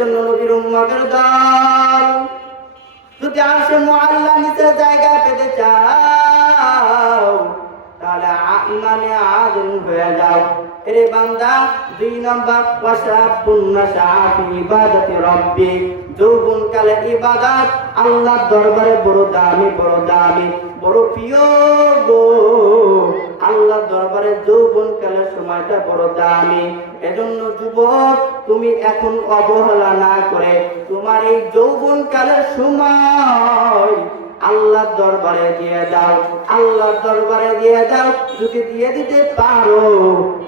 এজন্য নবীর উম্মতের দল যদি আরশে মুআল্লা নিচে জায়গা পেতে চাও তাহলে ইমানে আযম হয়ে যাও। এরে বান্দা, 2 নম্বর ওয়াশাবুন নাশাফি ইবাদাতি রাব্বি, যৌবনকালে ইবাদত আল্লাহর দরবারে বড় দামি, বড় দামি, বড় প্রিয় গো। আল্লাহর দরবারে যৌবনকালের সময়টা বড় দামি। এজন্য যুবক, তুমি এখন অবহেলা না করে তোমার এই যৌবনকালের সময় আল্লাহর দরবারে দিয়ে দাও, আল্লাহর দরবারে দিয়ে দাও। যদি দিয়ে দিতে পারো,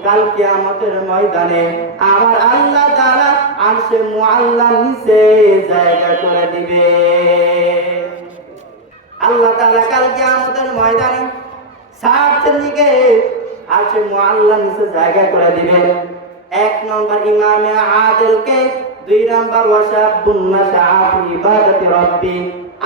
কাল কিয়ামতের ময়দানে আমার আল্লাহ তাআলা আরশে মুআল্লা নিচে জায়গা করে দিবে। আল্লাহ তাআলা কাল কিয়ামতের ময়দানে সাতজন দিকে আরশে মুআল্লা নিচে জায়গা করে দিবেন। 1 নম্বর ইমামে আদিলকে, 2 নম্বর ওয়াশাবুন নাশাফি ইবাদাতি রাব্বি।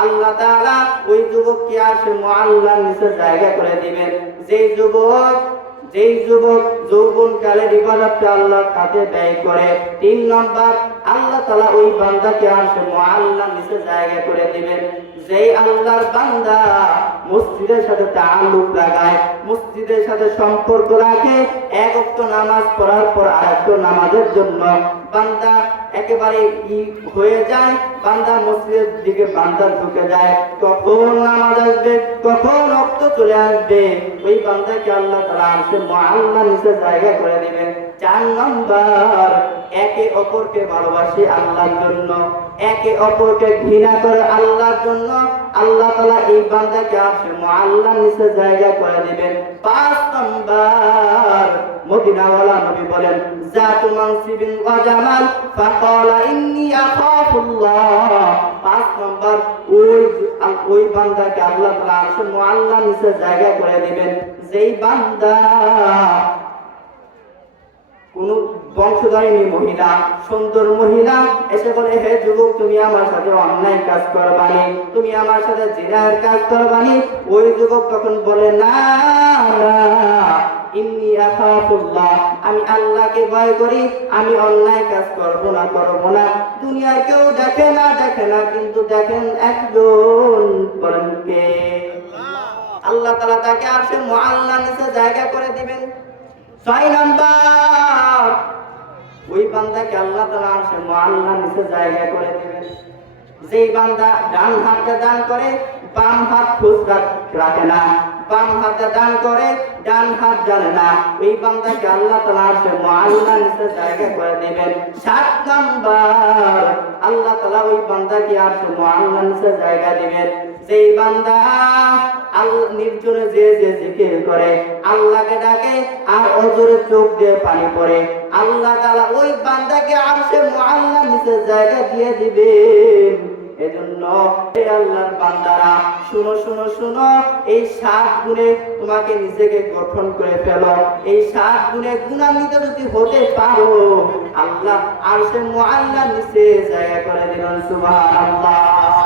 আল্লাহ তাআলা ওই যুবককে আরশে মুআল্লার নিচে জায়গা করে দিবেন যেই যুবক যৌবনকালের ইবাদতটা আল্লাহর কাছে ব্যয় করে। 3 নম্বর আল্লাহ তাআলা ওই বান্দাকে আরশে মুআল্লার নিচে জায়গা করে দিবেন যেই আল্লাহর বান্দা মসজিদের সাথে তাআল্লুক লাগায়, মসজিদের সাথে সম্পর্ক রাখে, 1 ওয়াক্ত নামাজ পড়ার পর আরেকটা নামাজের জন্য বান্দা একেবারে হয়ে যায়, বান্দা মসজিদের দিকে বান্দা ঢুকে যায়, কখন নামাজ আসবে, কখন ওয়াক্ত চলে আসবে, ওই বান্দাকে আল্লাহ তাআলা আরশে মুআল্লার নিচে জায়গা করে দিবেন। 4 নম্বর একে অপরকে ভালোবাসি আল্লাহর জন্য, একে অপরকে ঘৃণা করে আল্লাহর জন্য আল্লাহ তাআলা এই বান্দাকে আরশে মুআল্লার নিচে জায়গা করে দিবেন। 5 নম্বর মদিনাওয়ালা নবী বলেন, জাতু মানসিবিন ওয়া জামাল ফাকালা ইন্নী আখাফুল্লাহ। 5 নম্বর ওই বান্দাকে আল্লাহ তাআলা আরশে মুআল্লার নিচে জায়গা করে দিবেন যেই বান্দা কোন বংশধারিণী মহিলা, সুন্দর মহিলা এসে বলে, হে যুবক, তুমি আমার সাথে অন্যায় কাজ করবানি, তুমি আমার সাথে জিনার কাজ করবানি। ওই যুবক তখন বলে, না ইন্নী আখাফুল্লাহ, আমি আল্লাহকে ভয় করি, আমি অন্যায় কাজ করব না। দুনিয়ার কেউ দেখে না, কিন্তু দেখেন একজন, বলেন কে? আল্লাহ তাআলা তাকে আরশে মুআল্লার নিচে জায়গা করে দিবেন। 6 নম্বর ওই বান্দাকে আল্লাহ তাআলা আরশে মুআল্লার নিচে জায়গা করে দিবেন যেই বান্দা ডান হাতে দান করে, বাম হাত খোঁজ রাখে না, বাম হাতে দান করে, ডান হাত জানে না, ওই বান্দাকে আল্লাহ তাআলা আরশে মুআল্লার নিচে জায়গা করে দিবেন। 7 নম্বর আল্লাহ তাআলা ওই বান্দাকে আরশে মুআল্লার নিচে জায়গা দিবেন যেই বান্দা আল্লাহ নির্জনে যে জিকির করে, আল্লাহকে ডাকে আর অজরে চোখ দিয়ে পানি পড়ে, আল্লাহ তাআলা ওই বান্দাকে আরশে মুআল্লার নিচে জায়গা দিয়ে দিবেন। এজন্য হে আল্লাহর বান্দারা, শুনো, এই 7 গুণে তোমাকে নিজেকে গঠন করে ফেলো। এই 7 গুণে গুণান্বিত যদি হতে পারো, আল্লাহ আরশে মুআল্লার নিচে জায়গা করে দিবেন। সুবহানাল্লাহ।